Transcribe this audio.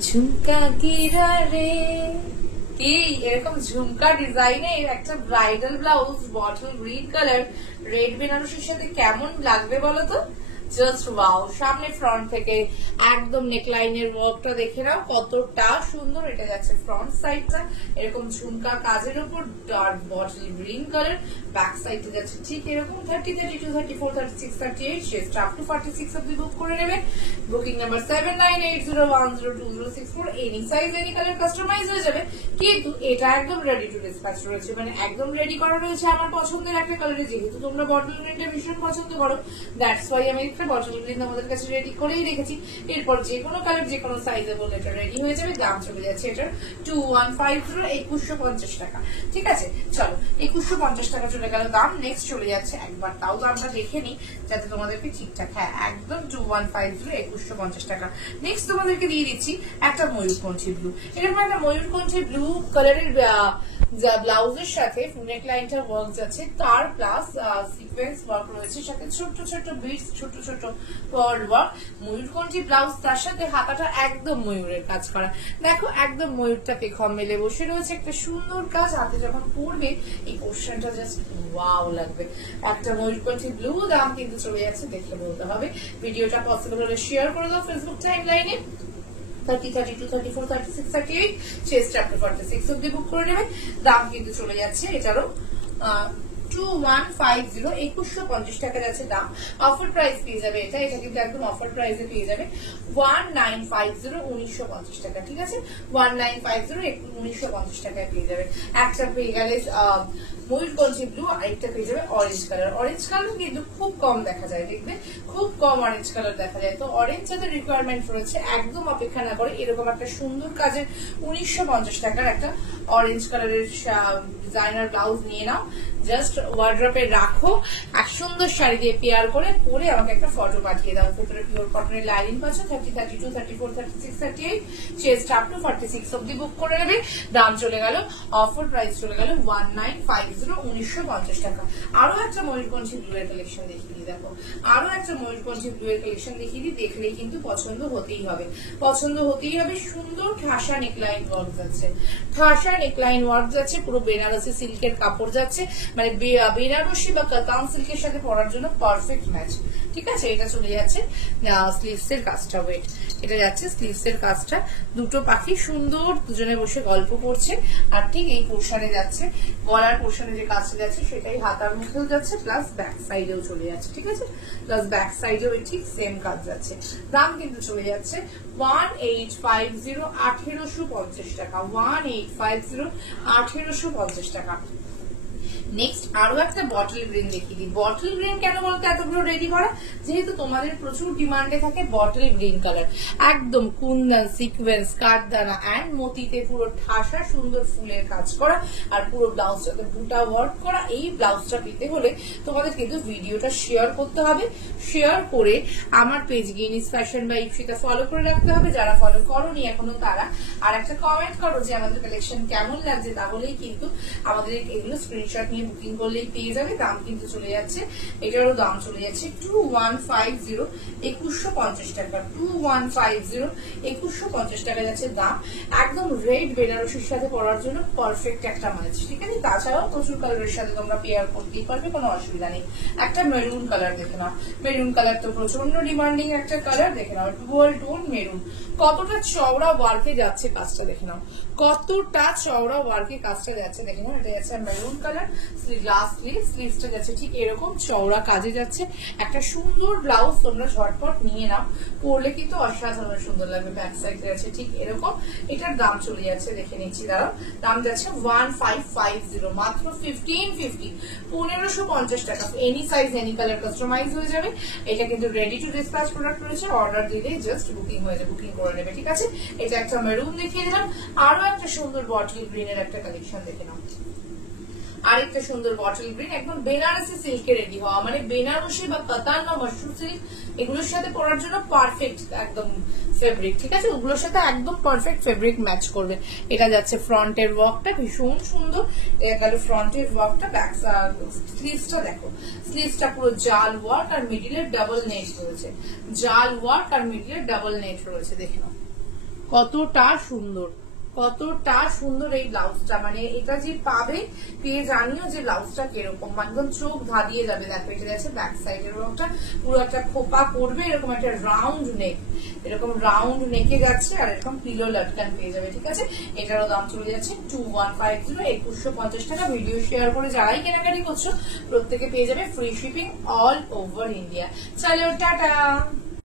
ঝুমকা গিরা রে কি এরকম ঝুমকা ডিজাইনের একটা bridal blouse bottle green colour red বেনারসির সাথে কেমন লাগবে বলো তো? Just wow. সামনে ফ্রন্ট থেকে একদম নেকলাইনের ওয়ার্কটা দেখে নাও কতটা সুন্দর। এটা যাচ্ছে ফ্রন্ট সাইডটা এরকম ঝুমকা কাজের উপর dark bottle green colour, back সাইডে যাচ্ছে ঠিক এরকম 30, 32, 34, 36, 38 চেস্ট আপ টু 46 অবধি বুক করে নেবে। Booking number 7980102064। Any size any colour customise হয়ে যাবে, কিন্তু এটা একদম রেডি টু ডিসপ্যাচ রয়েছে, মানে একদম রেডি করা রয়েছে আমার পছন্দের একটা কালারে। যেহেতু তোমরা বটল গ্রিনটা ভীষণ পছন্দ করো, দ্যাটস ওয়াই আমি বটল গ্রিন আমাদের কাছে রেডি করেই রেখেছি। এরপর যে কোনো কালার যে কোনো সাইজে বলে এটা রেডি হয়ে যাবে। দাম চলে যাচ্ছে এটার 2150, 2150 টাকা। ঠিক আছে, চলো 2150 টাকা চলে গেল দাম। নেক্সট চলে যাচ্ছে, একবার তাও দামটা দেখে নি যাতে তোমাদেরকে ঠিকঠাক, হ্যাঁ একদম 2150, 2150 টাকা। নেক্সট তোমাদেরকে দিয়ে দিচ্ছি একটা ময়ূরকণ্ঠী ব্লু। এরকম একটা ময়ূরকণ্ঠী ব্লু কালারের ব্লাউজের সাথে নেক লাইনটা ওয়ার্ক যাচ্ছে, তার প্লাস সিকোয়েন্স ওয়ার্ক রয়েছে, সাথে ছোট ছোট বিটস, ছোট ছোট পার্ল ওয়ার্ক। ময়ূরকণ্ঠী ব্লাউজ, তার সাথে হাতাটা একদম ময়ূরের কাজ করা। দেখো একদম ময়ূরটা পেখম মেলে বসে রয়েছে, একটা সুন্দর কাজ। হাতে যখন পরবে এই পোর্শনটা জাস্ট ওয়াও লাগবে। একটা ময়ূরকণ্ঠী ব্লু, দাম কিন্তু চলে যাচ্ছে, দেখে বলতে হবে। ভিডিওটা পসিবল হলে শেয়ার করে দাও ফেসবুক টাইম লাইনে। 30, 32, 34, 36, 38 চেস্ট আপ টু 46 অবধি বুক করে নেবে। দাম কিন্তু চলে যাচ্ছে এটারও 2150, 2150 টাকা যাচ্ছে দাম। অফার প্রাইস পেয়ে যাবে এটা কিন্তু একদম অফার প্রাইসে পেয়ে যাবে 1950, 1950 টাকা। ঠিক আছে, 1950, 1950 টাকায় পেয়ে যাবে। একটা পেয়ে গেলে ময়ূরকণ্ঠী ব্লু, আরেকটা পেয়ে যাবে অরেঞ্জ কালার। অরেঞ্জ কালার কিন্তু খুব কম দেখা যায়, দেখবে খুব কম অরেঞ্জ কালার দেখা যায়। তো অরেঞ্জ যাদের রিকোয়ারমেন্ট রয়েছে একদম অপেক্ষা না করে এরকম একটা সুন্দর কাজের 1950 টাকার একটা অরেঞ্জ কালারের ডিজাইনার ব্লাউজ নিয়ে নাও। জাস্ট ওয়ার্ড্রপে রাখো, এক সুন্দর শাড়ি দিয়ে পেয়ার করে পরে আমাকে একটা ফটো পাঠিয়ে দাও। ভেতরে পিওর কটনের লাইনিং পাচ্ছ। 30, 32, 34, 36, 38 চেস্ট আপ টু 46 অবধি বুক করে নেবে। দাম চলে গেল, অফার প্রাইস চলে গেল 1950, 1950 টাকা। আরো একটা ময়ূরকণ্ঠী ব্লু এর কালেকশন দেখিয়ে দিই। দেখো আরো একটা ময়ূরকণ্ঠী ব্লু এর কালেকশন দেখিয়ে দিই, দেখলেই কিন্তু পছন্দ হতেই হবে, পছন্দ হতেই হবে। সুন্দর ঠাসা নেকলাইন ওয়ার্ক যাচ্ছে, ঠাসা নেকলাইন ওয়ার্ক যাচ্ছে, পুরো বেনারসি সিল্কের কাপড় যাচ্ছে, মানে বেনারসি বা কাতান সিল্কের সাথে পরার জন্য পারফেক্ট ম্যাচ। ঠিক আছে, এটা চলে যাচ্ছে স্লিভস এর কাজটা। ওয়েট, এটা যাচ্ছে স্লিভস এর কাজটা। দুটো পাখি সুন্দর দুজনে বসে গল্প করছে, আর ঠিক এই পোর্শনে যাচ্ছে, গলার পোর্শনে যে কাজটা যাচ্ছে সেটাই হাতার মুখেও যাচ্ছে, প্লাস ব্যাক সাইডেও চলে যাচ্ছে। ঠিক আছে, প্লাস ব্যাক সাইডেও ঠিক সেম কাজ যাচ্ছে। দাম কিন্তু চলে যাচ্ছে 1850, 1850 টাকা। 1850, 1850 টাকা। নেক্সট আরো একটা বটল গ্রিন দেখিয়ে দিই। বটল গ্রিন কেন বলতো এতগুলো রেডি করা? যেহেতু তোমাদের প্রচুর ডিমান্ডে থাকে বটল গ্রিন কালার, একদম কুন্দন সিকোয়েন্স কাঠদানা এন্ড মতিতে পুরো ঠাসা সুন্দর ফুলের কাজ করা, আর পুরো ব্লাউজটাতে বুটা ওয়ার্ক করা। এই ব্লাউজটা পেতে হলে তোমাদের কিন্তু ভিডিওটা শেয়ার করতে হবে। শেয়ার করে আমার পেজ গিনিস ফ্যাশন বা ইপসিতা ফলো করে রাখতে হবে। যারা ফলো করোনি এখনো তারা, আর একটা কমেন্ট করো যে আমাদের কালেকশন কেমন লাগছে, তাহলেই কিন্তু আমাদের এগুলো স্ক্রিনশট নিয়ে বুকিং করলেই পেয়ে যাবে। দাম কিন্তু চলে যাচ্ছে, এটারও দাম চলে যাচ্ছে 2150, 2150 টাকা। 2150, 2150 টাকা যাচ্ছে দাম। একদম রেড বেনারসির সাথে পরার জন্য পারফেক্ট একটা ম্যাচ। ঠিক আছে, তাছাড়াও প্রচুর কালারের সাথে তোমরা পেয়ার করতেই পারবে, কোনো অসুবিধা নেই। একটা মেরুন কালার দেখে নাও, মেরুন কালার তো প্রচন্ড ডিমান্ডিং একটা কালার। দেখে নাও ডুয়াল টোন মেরুন, কতটা চওড়া ওয়ার্কে যাচ্ছে কাজটা দেখে নাও, কতটা চওড়া ওয়ার্কে কাজটা যাচ্ছে দেখে নাও। এটা যাচ্ছে মেরুন কালার, গ্লাস স্লিভসটা যাচ্ছে ঠিক এরকম চওড়া কাজে যাচ্ছে। একটা সুন্দর ব্লাউজ তোমরা ঝটপট নিয়ে নাও, পরলে কিন্তু অসাধারণ সুন্দর লাগবে। ব্যাক সাইডে আছে ঠিক এরকম। এটার দাম চলে যাচ্ছে, দেখে নিচ্ছি দাঁড়াও, দাম যাচ্ছে 1550, মাত্র 1550, 1550 টাকা। Any size any colour customise হয়ে যাবে। এটা কিন্তু রেডি টু ডিসপ্যাচ প্রোডাক্ট রয়েছে, অর্ডার দিলেই জাস্ট বুকিং হয়ে যাবে, বুকিং করে নেবে। ঠিক আছে, এটা একটা মেরুন দেখিয়ে দিলাম। আরো একটা সুন্দর বটল গ্রিনের একটা কালেকশন দেখে নাও। আরেকটা সুন্দর বটল গ্রিন, একদম বেনারসি সিল্কে রেডি হওয়া, মানে বেনারসি বা কাতান বা মাশরুম সিল্ক এগুলোর সাথে পরার জন্য পারফেক্ট একদম ফেব্রিক। ঠিক আছে, ওগুলোর সাথে একদম পারফেক্ট ফেব্রিক ম্যাচ করবে। এটা যাচ্ছে ফ্রন্টের ওয়ার্কটা ভীষণ সুন্দর, এটা গেল ফ্রন্টের ওয়ার্কটা। ব্যাক স্লিভসটা দেখো, স্লিভসটা পুরো জাল ওয়ার্ক আর মিডিলের ডাবল নেট রয়েছে, জাল ওয়ার্ক আর মিডিলের ডাবল নেট রয়েছে। দেখে নাও কতটা সুন্দর, কতটা সুন্দর এই ব্লাউজটা, মানে এটা যে পাবে পেয়ে জানিও যে ব্লাউজটা কিরকম, একদম চোখ ধাঁধিয়ে যাবে। দেখো এটা যাচ্ছে ব্যাক সাইডের একটা পুরো একটা খোপা করবে, এরকম একটা রাউন্ড নেক, এরকম রাউন্ড নেকে যাচ্ছে, আর এরকম পিলো লটকান পেয়ে যাবে। ঠিক আছে, এটারও দাম চলে যাচ্ছে 2150, 2150 টাকা। ভিডিও শেয়ার করে যারাই কেনাকাটি করছো প্রত্যেকে পেয়ে যাবে free shipping all over India. চলো টাটা।